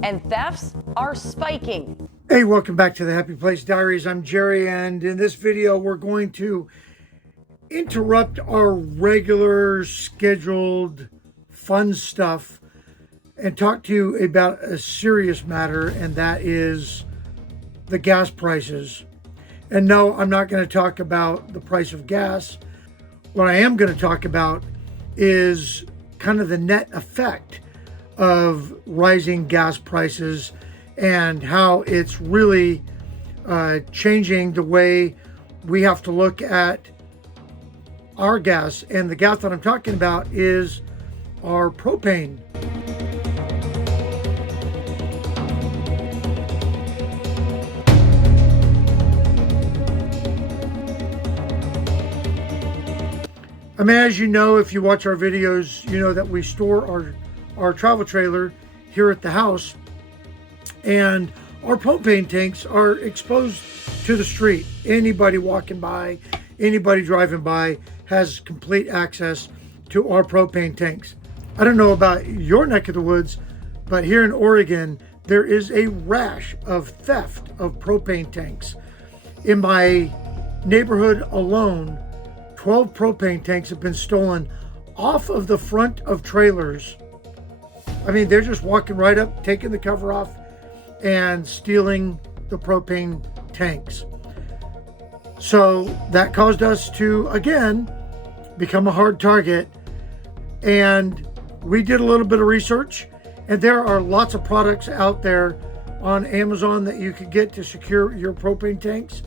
and thefts are spiking. Hey, welcome back to the Happy Place Diaries. I'm Jerry, and in this video we're going to interrupt our regular scheduled fun stuff and talk to you about a serious matter, and that is the gas prices. And no, I'm not going to talk about the price of gas. What I am going to talk about is kind of the net effect of rising gas prices and how it's really changing the way we have to look at our gas. And the gas that I'm talking about is our propane. I mean, as you know, if you watch our videos, you know that we store our travel trailer here at the house, and our propane tanks are exposed to the street. Anybody walking by, anybody driving by has complete access to our propane tanks. I don't know about your neck of the woods, but here in Oregon, there is a rash of theft of propane tanks. In my neighborhood alone, 12 propane tanks have been stolen off of the front of trailers. I mean, they're just walking right up, taking the cover off, and stealing the propane tanks. So that caused us to, again, become a hard target. And we did a little bit of research, and there are lots of products out there on Amazon that you could get to secure your propane tanks.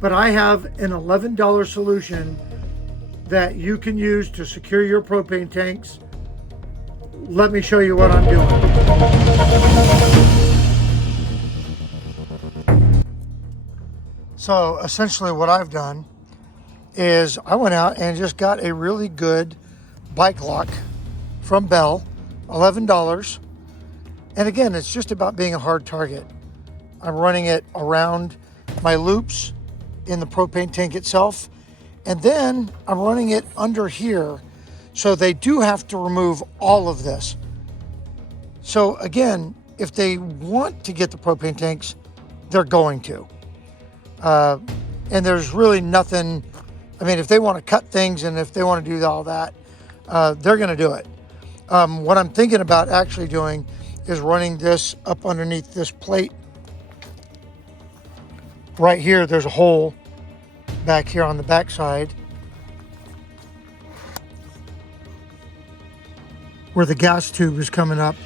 But I have an $11 solution that you can use to secure your propane tanks. Let me show you what I'm doing. So essentially what I've done is I went out and just got a really good bike lock from Bell, $11. And again, it's just about being a hard target. I'm running it around my loops in the propane tank itself. And then I'm running it under here. So they do have to remove all of this. So again, if they want to get the propane tanks, they're going to. And there's really nothing, I mean, if they want to cut things and if they want to do all that, they're going to do it. What I'm thinking about actually doing is running this up underneath this plate. Right here, there's a hole back here on the back side where the gas tube is coming up,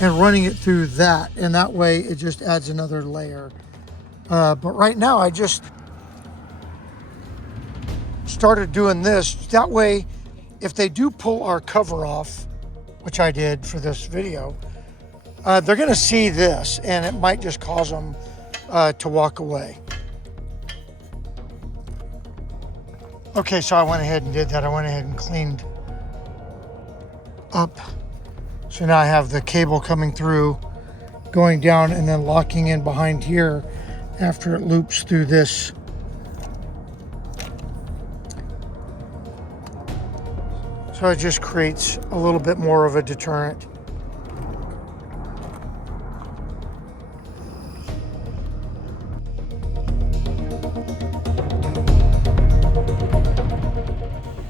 and running it through that, and that way it just adds another layer. But right now I just started doing this. That way, if they do pull our cover off, which I did for this video, they're gonna see this, and it might just cause them to walk away. Okay, so I went ahead and did that. I went ahead and cleaned up. So now I have the cable coming through, going down, and then locking in behind here after it loops through this. So it just creates a little bit more of a deterrent.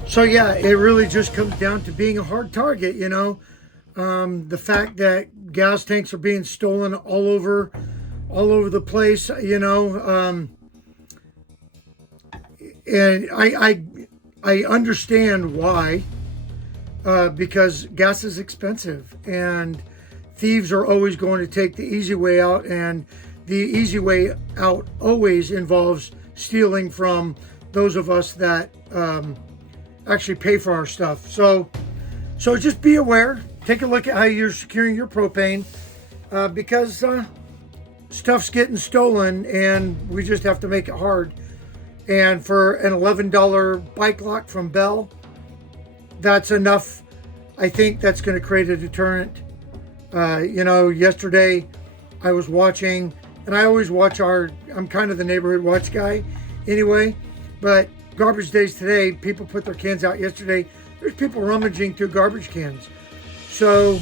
So yeah, it really just comes down to being a hard target, you know. The fact that gas tanks are being stolen all over the place, you know. And I understand why, because gas is expensive, and thieves are always going to take the easy way out, and the easy way out always involves stealing from those of us that actually pay for our stuff. So just be aware. Take a look at how you're securing your propane, because stuff's getting stolen, and we just have to make it hard. And for an $11 bike lock from Bell, that's enough. I think that's going to create a deterrent. You know, yesterday I was watching, and I always watch I'm kind of the neighborhood watch guy anyway, but garbage days today, people put their cans out yesterday. There's people rummaging through garbage cans. So,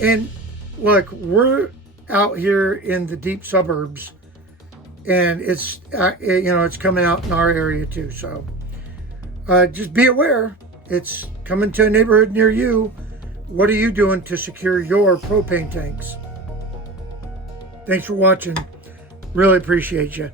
and look, we're out here in the deep suburbs, and it's it's coming out in our area too. So just be aware, it's coming to a neighborhood near you. What are you doing to secure your propane tanks? Thanks for watching. Really appreciate you.